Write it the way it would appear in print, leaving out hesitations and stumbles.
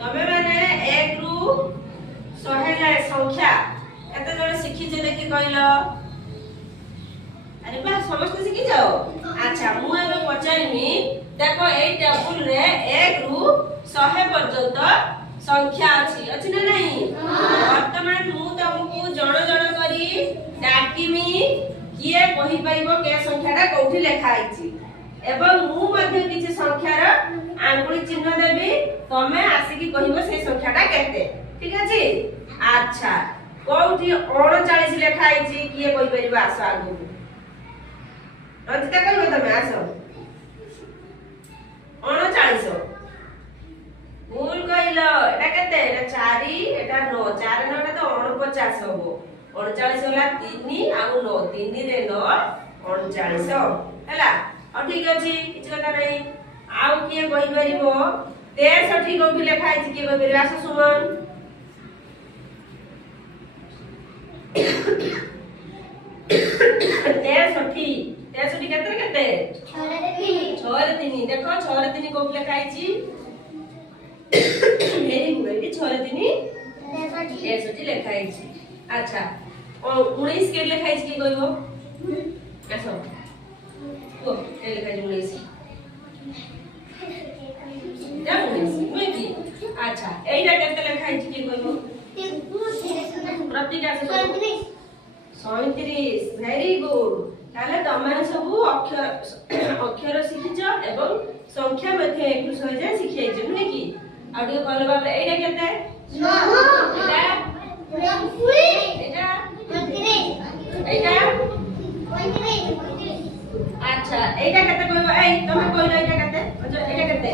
तमे माने 1 रु 100 जाए संख्या केते जण शिखि जे देखि कहलो अरे बा समस्त शिखि जाओ अच्छा मु एबे पचाइनी देखो ए टेबल रे 1 रु 100 पर्यंत संख्या अछि ना नहीं वर्तमान मु तुमको जण जण करी डाकिमी किए कहि परिबो के संख्याटा कोठी लेखा आइछि एवं मु मध्ये किछि संख्यार आंगुली चिन्ह देबी तमे आसी की कहिबो से संख्याटा केते ठीक अछि अच्छा कोठी 39 लेखा आइछि किए कहि परिबो आसो आगु रंजिता कहबो तमे आसो 39 भूल कहलो एटा केते एटा 4 एटा 9 4 9 टा तो 49 होबो 39 होला 3 आ 9 3 रे 9 39 हैला आ ठीक अछि किछ कथा नै आउ किए कहि परिबो 63 कोठी लेखा आइछि किए कहि परिबो आसो सुमन 63 केते केते 6 रे 3 देखो 6 रे 3 कोठी लेखा आइछि वेरी गुड ये 6 रे 3 63 लेखा आइछि अच्छा और 19 के लेखा आइछि की कहबो आसो को ए लेखा 19 जा 19 मै की अच्छा एटा केते लेखा आइछि की कहबो प्रतीक आसो 37 वेरी गुड ताले तमाने सब अक्षर शिखिछ एवं संख्या मध्ये 1 रु 100 जाय शिखिछ नै की आ ଟିକେ कहले बाबा एटा केते 9 एटा एटा अच्छा एटा केते कहबो ए तमे कहलो एटा केते एटा केते